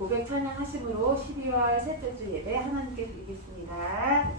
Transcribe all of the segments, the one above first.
고백 찬양하심으로 12월 셋째 주 예배 하나님께 드리겠습니다.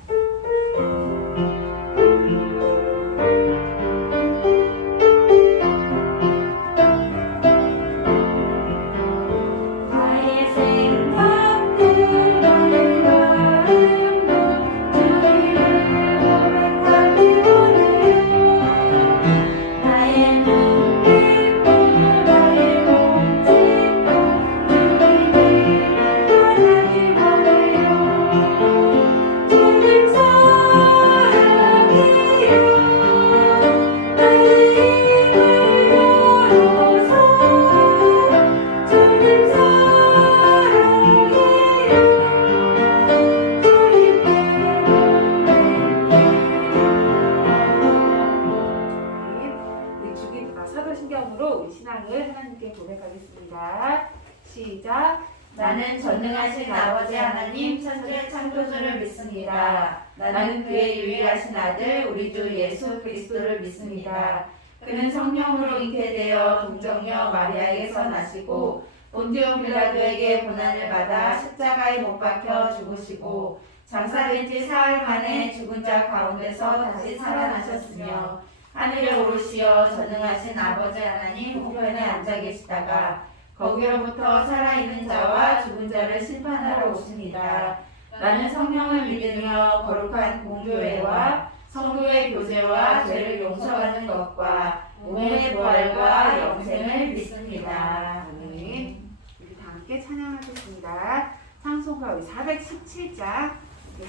사도신경으로 우리 신앙을 하나님께 고백하겠습니다. 시작. 나는 전능하신 아버지 하나님 천주의 창조주를 믿습니다. 나는 그의 유일하신 아들 우리 주 예수 그리스도를 믿습니다. 그는 성령으로 잉태되어 동정녀 마리아에게서 나시고 본디오 빌라도에게 고난을 받아 십자가에 못 박혀 죽으시고 장사된 지 사흘 만에 죽은 자 가운데서 다시 살아나셨으며 하늘에 오르시어 전능하신 아버지 하나님 우편에 앉아 계시다가 거기로부터 살아있는 자와 죽은 자를 심판하러 오십니다. 나는 성령을 믿으며 거룩한 공교회와 성도의 교제와 죄를 용서하는 것과 몸의 부활과 영생을 믿습니다. 아멘. 우리 다 함께 찬양하겠습니다. 찬송가 417장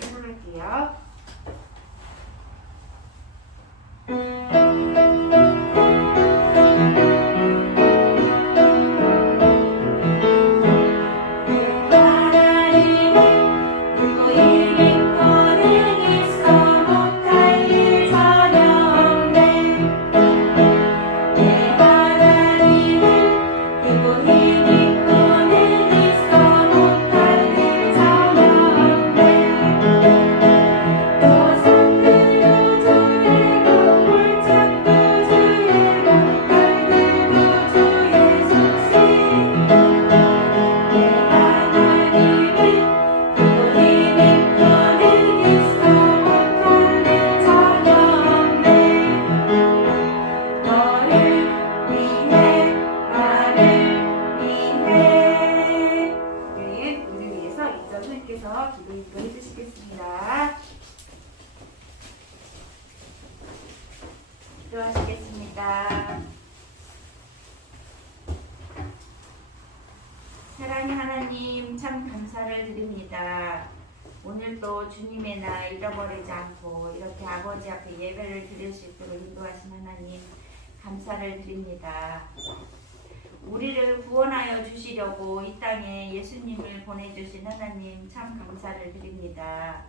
찬양할게요. 기도 해주시겠습니다. 기도하시겠습니다. 사랑의 하나님 참 감사를 드립니다. 오늘도 주님의 나 잃어버리지 않고 이렇게 아버지 앞에 예배를 드릴 수 있도록 인도하신 하나님 감사를 드립니다. 우리를 구원하여 주시려고 이 땅에 예수님을 보내주신 하나님 참 감사를 드립니다.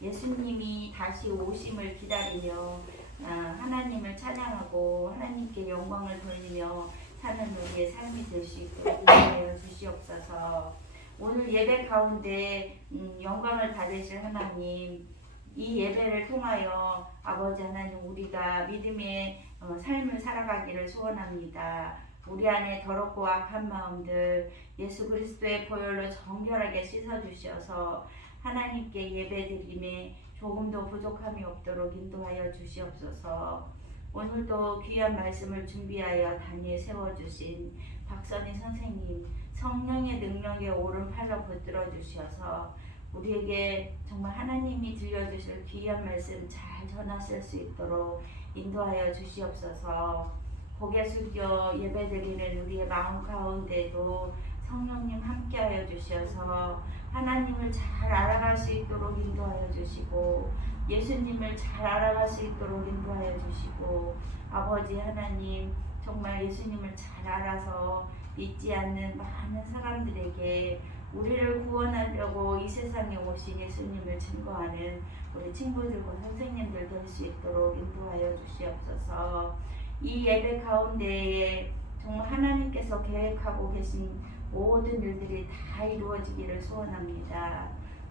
예수님이 다시 오심을 기다리며 하나님을 찬양하고 하나님께 영광을 돌리며 사는 우리의 삶이 될 수 있도록 인도하여 주시옵소서. 오늘 예배 가운데 영광을 받으실 하나님, 이 예배를 통하여 아버지 하나님 우리가 믿음의 삶을 살아가기를 소원합니다. 우리 안에 더럽고 악한 마음들 예수 그리스도의 보혈로 정결하게 씻어주셔서 하나님께 예배드림에 조금도 부족함이 없도록 인도하여 주시옵소서. 오늘도 귀한 말씀을 준비하여 단위에 세워주신 박선희 선생님 성령의 능력에 오른팔로 붙들어 주셔서 우리에게 정말 하나님이 들려주실 귀한 말씀 잘 전하실 수 있도록 인도하여 주시옵소서. 고개 숙여 예배드리는 우리의 마음 가운데도 성령님 함께하여 주셔서 하나님을 잘 알아갈 수 있도록 인도하여 주시고 예수님을 잘 알아갈 수 있도록 인도하여 주시고 아버지 하나님 정말 예수님을 잘 알아서 믿지 않는 많은 사람들에게 우리를 구원하려고 이 세상에 오신 예수님을 증거하는 우리 친구들과 선생님들 될 수 있도록 인도하여 주시옵소서. 이 예배 가운데에 정말 하나님께서 계획하고 계신 모든 일들이 다 이루어지기를 소원합니다.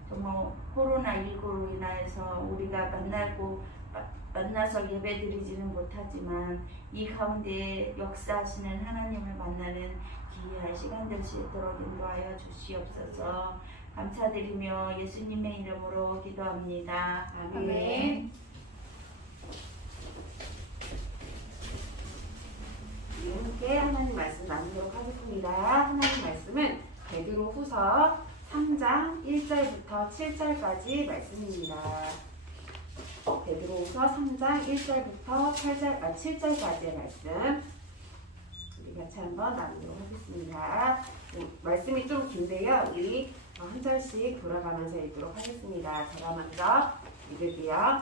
정말 코로나19로 인하여서 우리가 만나고 만나서 예배드리지는 못하지만 이 가운데 역사하시는 하나님을 만나는 귀한 시간 될 수 있도록 인도하여 주시옵소서. 감사드리며 예수님의 이름으로 기도합니다. 아멘. 우리 함께 하나님 말씀 나누도록 하겠습니다. 하나님 말씀은 베드로후서 3장 1절부터 7절까지 말씀입니다. 베드로후서 3장 1절부터 7절까지의 말씀 우리 같이 한번 나누도록 하겠습니다. 말씀이 좀 긴데요. 우리 한 절씩 돌아가면서 읽도록 하겠습니다. 제가 먼저 읽을게요.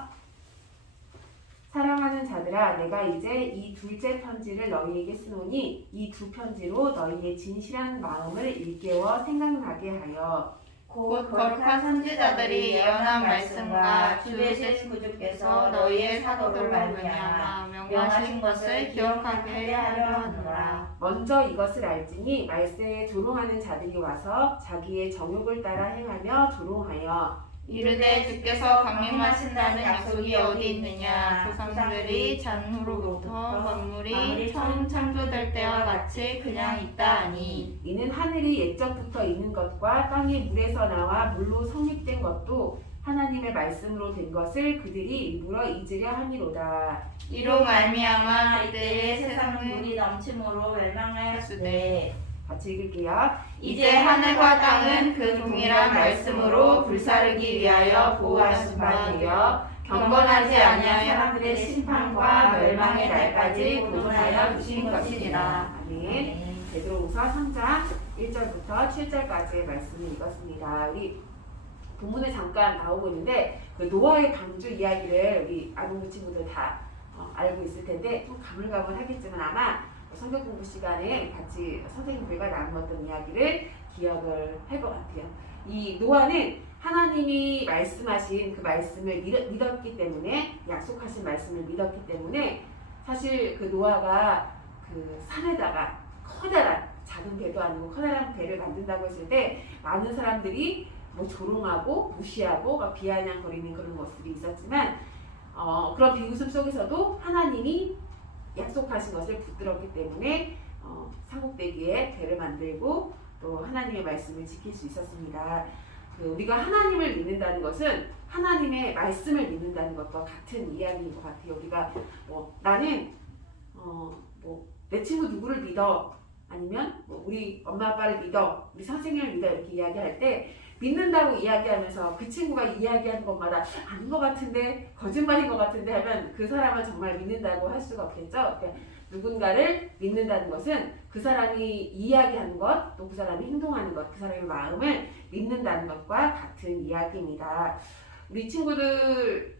사랑하는 자들아, 내가 이제 이 둘째 편지를 너희에게 쓰노니 이 두 편지로 너희의 진실한 마음을 일깨워 생각나게 하여 곧 거룩한 선지자들이 예언한 말씀과 주 되신 구주께서 너희의 사도들로 말미암아 명하신 것을 기억하게 하려 하노라. 먼저 이것을 알지니 말세에 조롱하는 자들이 와서 자기의 정욕을 따라 행하며 조롱하여 이르되 주께서 강림하신다는 약속이 어디 있느냐. 조상들이 잔후로부터 만물이 처음 창조될 때와 같이 그냥 있다 하니 이는 하늘이 옛적부터 있는 것과 땅이 물에서 나와 물로 성립된 것도 하나님의 말씀으로 된 것을 그들이 일부러 잊으려 함이로다. 이로 말미암아 이때의 세상은 물이 넘침으로 멸망하였으되 같이 읽을게요. 이제 하늘과 땅은 그 동일한 말씀으로 불사르기 위하여 보호하신 바 되어 경건하지 아니한 사람들의 심판과 멸망의 날까지 보존하여 두신 것이니라. 아멘. 베드로후서 3장 1절부터 7절까지의 말씀을 읽었습니다. 우리 본문에 잠깐 나오고 있는데 그 노아의 방주 이야기를 우리 아동부 친구들 다 알고 있을 텐데 좀 가물가물하겠지만 아마 성경 공부 시간에 같이 선생님들과 나누었던 이야기를 기억을 할 것 같아요. 이 노아는 하나님이 말씀하신 그 말씀을 믿었기 때문에 약속하신 말씀을 믿었기 때문에 사실 그 노아가 그 산에다가 커다란 작은 배도 아니고 커다란 배를 만든다고 했을 때 많은 사람들이 뭐 조롱하고 무시하고 막 비아냥거리는 그런 모습이 있었지만 그런 비웃음 속에서도 하나님이 약속하신 것을 붙들었기 때문에 삼국대기에 배를 만들고 또 하나님의 말씀을 지킬 수 있었습니다. 우리가 하나님을 믿는다는 것은 하나님의 말씀을 믿는다는 것과 같은 이야기인 것 같아요. 우리가 나는 내 친구 누구를 믿어 아니면 우리 엄마 아빠를 믿어 우리 선생님을 믿어 이렇게 이야기할 때 믿는다고 이야기하면서 그 친구가 이야기하는 것마다 아닌 것 같은데 거짓말인 것 같은데 하면 그 사람을 정말 믿는다고 할 수가 없겠죠. 그러니까 누군가를 믿는다는 것은 그 사람이 이야기하는 것, 또 그 사람이 행동하는 것, 그 사람의 마음을 믿는다는 것과 같은 이야기입니다. 우리 친구들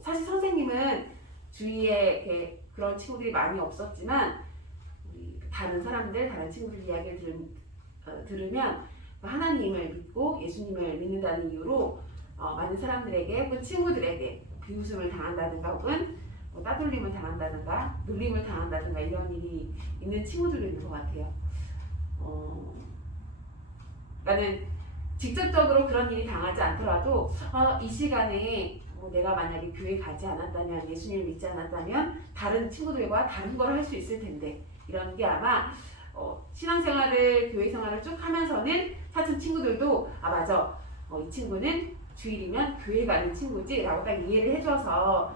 사실 선생님은 주위에 이렇게 그런 친구들이 많이 없었지만 우리 다른 사람들, 다른 친구들 이야기를 들으면 하나님을 믿고 예수님을 믿는다는 이유로 많은 사람들에게 그 친구들에게 비웃음을 당한다든가 혹은 따돌림을 당한다든가 놀림을 당한다든가 이런 일이 있는 친구들도 있는 것 같아요. 나는 직접적으로 그런 일이 당하지 않더라도 이 시간에 내가 만약에 교회 가지 않았다면 예수님을 믿지 않았다면 다른 친구들과 다른 걸 할 수 있을 텐데 이런 게 아마 신앙생활을 교회 생활을 쭉 하면서는 사실 친구들도 맞아 이 친구는 주일이면 교회 가는 친구지 라고 딱 이해를 해줘서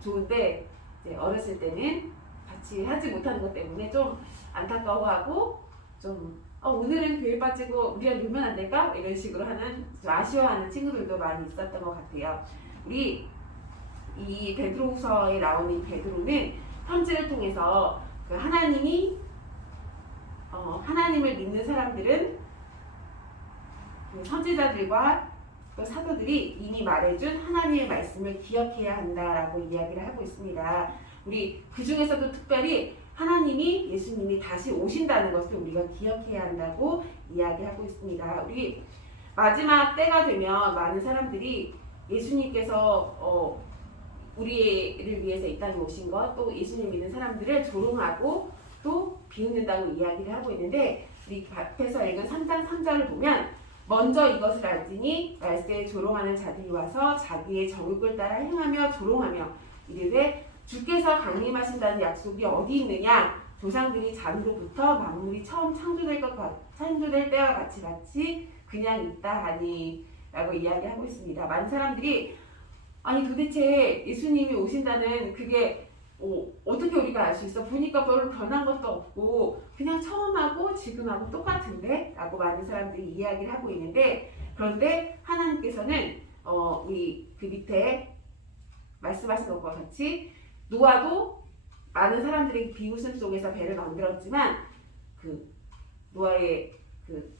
좋은데 이제 어렸을 때는 같이 하지 못하는 것 때문에 좀 안타까워하고 좀 오늘은 교회 빠지고 우리랑 놀면 안 될까? 이런 식으로 하는 좀 아쉬워하는 친구들도 많이 있었던 것 같아요. 우리 이 베드로후서에 나오는 이 베드로는 편지를 통해서 그 하나님을 믿는 사람들은 그 선지자들과 또 사도들이 이미 말해준 하나님의 말씀을 기억해야 한다라고 이야기를 하고 있습니다. 우리 그 중에서도 특별히 하나님이 예수님이 다시 오신다는 것을 우리가 기억해야 한다고 이야기하고 있습니다. 우리 마지막 때가 되면 많은 사람들이 예수님께서 우리를 위해서 이 땅에 오신 것, 또 예수님 믿는 사람들을 조롱하고 또 비웃는다고 이야기를 하고 있는데 우리 앞에서 읽은 3장 3절을 보면 먼저 이것을 알지니 말세에 조롱하는 자들이 와서 자기의 정욕을 따라 행하며 조롱하며 이르되 주께서 강림하신다는 약속이 어디 있느냐? 조상들이 자기로부터 만물이 처음 창조될 때와 같이 그냥 있다 하니 라고 이야기하고 있습니다. 많은 사람들이 아니 도대체 예수님이 오신다는 그게 어떻게 우리가 알 수 있어? 보니까 별로 변한 것도 없고 그냥 처음하고 지금하고 똑같은데? 라고 많은 사람들이 이야기를 하고 있는데 그런데 하나님께서는 우리 그 밑에 말씀하신 것과 같이 노아도 많은 사람들의 비웃음 속에서 배를 만들었지만 그 노아의 그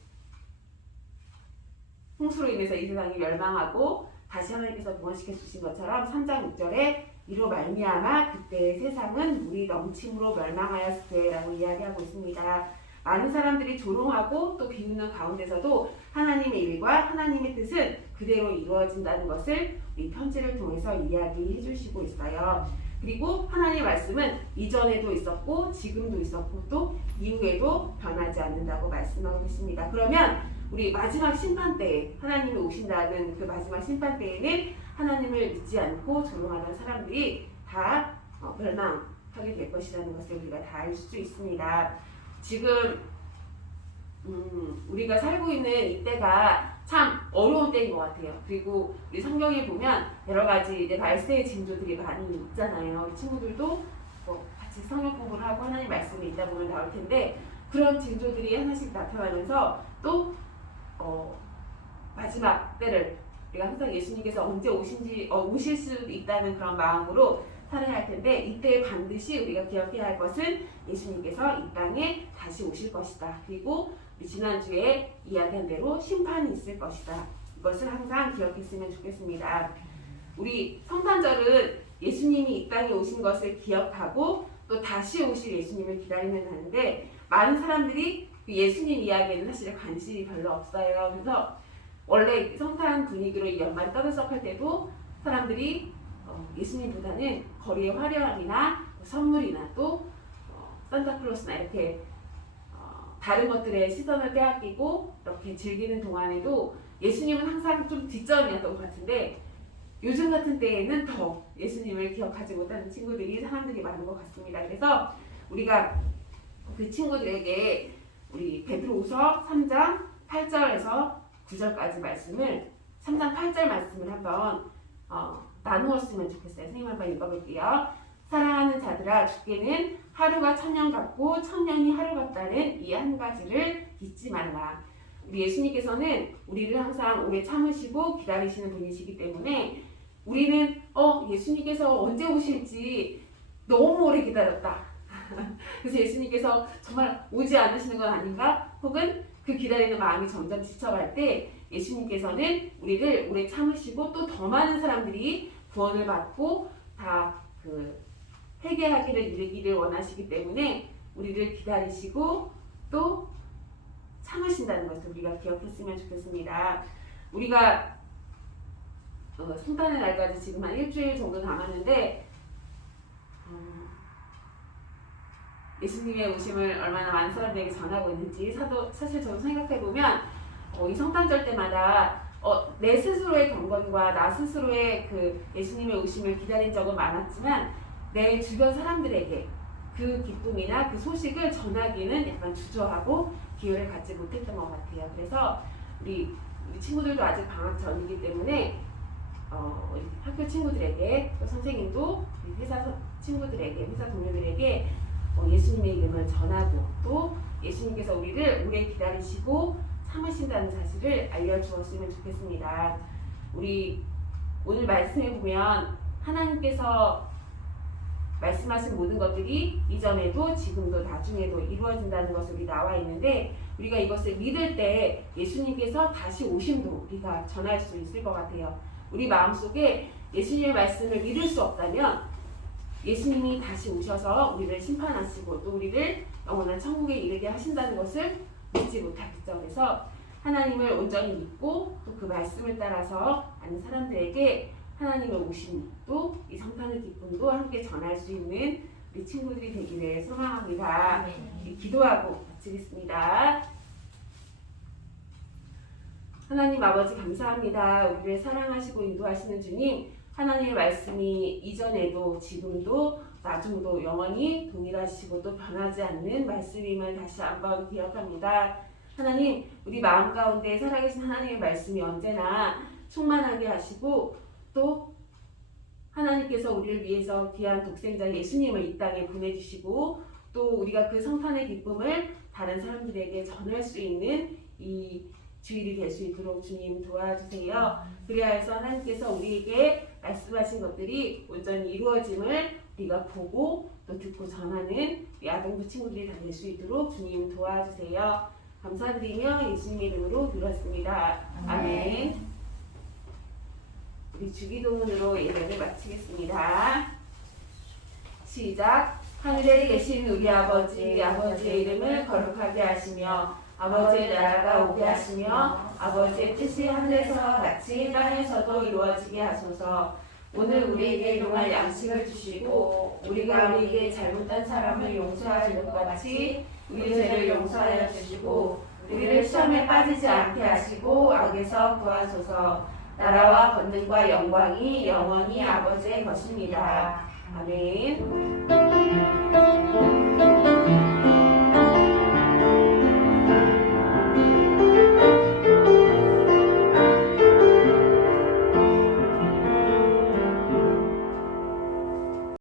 홍수로 인해서 이 세상이 멸망하고 다시 하나님께서 구원시켜 주신 것처럼 3장 6절에 이로 말미암아 그때의 세상은 물이 넘침으로 멸망하였으되 라고 이야기하고 있습니다. 많은 사람들이 조롱하고 또 비웃는 가운데서도 하나님의 일과 하나님의 뜻은 그대로 이루어진다는 것을 이 편지를 통해서 이야기해 주시고 있어요. 그리고 하나님의 말씀은 이전에도 있었고 지금도 있었고 또 이후에도 변하지 않는다고 말씀하고 있습니다. 그러면 우리 마지막 심판 때에 하나님이 오신다는 그 마지막 심판 때에는 하나님을 믿지 않고 조롱하던 사람들이 다 멸망하게 될 것이라는 것을 우리가 다 알 수 있습니다. 지금 우리가 살고 있는 이때가 참 어려운 때인 것 같아요. 그리고 우리 성경에 보면 여러 가지 이제 말세의 징조들이 많이 있잖아요. 친구들도 같이 성경 공부를 하고 하나님 말씀이 있다 보면 나올 텐데 그런 징조들이 하나씩 나타나면서 또 마지막 때를 우리가 항상 예수님께서 언제 오실 수 있다는 그런 마음으로 살아야 할 텐데 이때 반드시 우리가 기억해야 할 것은 예수님께서 이 땅에 다시 오실 것이다. 그리고 우리 지난주에 이야기한 대로 심판이 있을 것이다. 이것을 항상 기억했으면 좋겠습니다. 우리 성탄절은 예수님이 이 땅에 오신 것을 기억하고 또 다시 오실 예수님을 기다리면 하는데 많은 사람들이 그 예수님 이야기에는 사실 관심이 별로 없어요. 그래서 원래 성탄 분위기로 이 연말 떠들썩할 때도 사람들이 예수님보다는 거리의 화려함이나 선물이나 또 산타클로스나 이렇게 다른 것들에 시선을 빼앗기고 이렇게 즐기는 동안에도 예수님은 항상 좀 뒷점이었던 것 같은데 요즘 같은 때에는 더 예수님을 기억하지 못하는 사람들이 많은 것 같습니다. 그래서 우리가 그 친구들에게 우리 베드로후서 3장 8절에서 9절까지 말씀을 3장 8절 말씀을 한번 나누었으면 좋겠어요. 선생님 한번 읽어볼게요. 사랑하는 자들아 주께는 하루가 천년 같고 천년이 하루 같다는 이 한 가지를 잊지 말라. 우리 예수님께서는 우리를 항상 오래 참으시고 기다리시는 분이시기 때문에 우리는 예수님께서 언제 오실지 너무 오래 기다렸다. 그래서 예수님께서 정말 오지 않으시는 건 아닌가? 혹은 그 기다리는 마음이 점점 지쳐갈 때 예수님께서는 우리를 오래 참으시고 또 더 많은 사람들이 구원을 받고 다 회개하기를 이르기를 원하시기 때문에 우리를 기다리시고 또 참으신다는 것을 우리가 기억했으면 좋겠습니다. 우리가 성탄의 날까지 지금 한 일주일 정도 남았는데 예수님의 오심을 얼마나 많은 사람들에게 전하고 있는지 사실 저도 생각해보면 이 성탄절 때마다 내 스스로의 경건과 나 스스로의 그 예수님의 오심을 기다린 적은 많았지만 내 주변 사람들에게 그 기쁨이나 그 소식을 전하기는 약간 주저하고 기회를 갖지 못했던 것 같아요. 그래서 우리 친구들도 아직 방학 전이기 때문에 우리 학교 친구들에게 또 선생님도 회사 친구들에게 회사 동료들에게 예수님의 이름을 전하고 또 예수님께서 우리를 오래 기다리시고 참으신다는 사실을 알려주었으면 좋겠습니다. 우리 오늘 말씀에 보면 하나님께서 말씀하신 모든 것들이 이전에도 지금도 나중에도 이루어진다는 것이 나와 있는데 우리가 이것을 믿을 때 예수님께서 다시 오심도 우리가 전할 수 있을 것 같아요. 우리 마음속에 예수님의 말씀을 믿을 수 없다면 예수님이 다시 오셔서 우리를 심판하시고 또 우리를 영원한 천국에 이르게 하신다는 것을 믿지 못하겠죠. 그래서 하나님을 온전히 믿고 또 그 말씀을 따라서 많은 사람들에게 하나님의 오심 또 이 성탄의 기쁨도 함께 전할 수 있는 우리 친구들이 되기를 소망합니다. 기도하고 마치겠습니다. 하나님 아버지 감사합니다. 우리를 사랑하시고 인도하시는 주님, 하나님의 말씀이 이전에도 지금도 나중도 영원히 동일하시고 또 변하지 않는 말씀임을 다시 한번 기억합니다. 하나님, 우리 마음 가운데 살아계신 하나님의 말씀이 언제나 충만하게 하시고 또 하나님께서 우리를 위해서 귀한 독생자 예수님을 이 땅에 보내주시고 또 우리가 그 성탄의 기쁨을 다른 사람들에게 전할 수 있는 이 주일이 될 수 있도록 주님 도와주세요. 그래야 해서 하나님께서 우리에게 말씀하신 것들이 온전히 이루어짐을 우리가 보고 또 듣고 전하는 우리 아동부 친구들이 다 될 수 있도록 주님 도와주세요. 감사드리며 예수님의 이름으로 드렸습니다. 아멘. 우리 주기도문으로 예배를 마치겠습니다. 시작. 하늘에 계신 우리 아버지, 아버지의 이름을 거룩하게 하시며 아버지의 나라가 오게 하시며 아버지의 뜻이 하늘에서 같이 땅에서도 이루어지게 하소서. 오늘 우리에게 일용할 양식을 주시고 우리가 우리에게 잘못한 사람을 용서하는 것 같이 우리 죄를 용서하여 주시고 우리를 시험에 빠지지 않게 하시고 악에서 구하소서. 나라와 권능과 영광이 영원히 아버지의 것입니다. 아멘.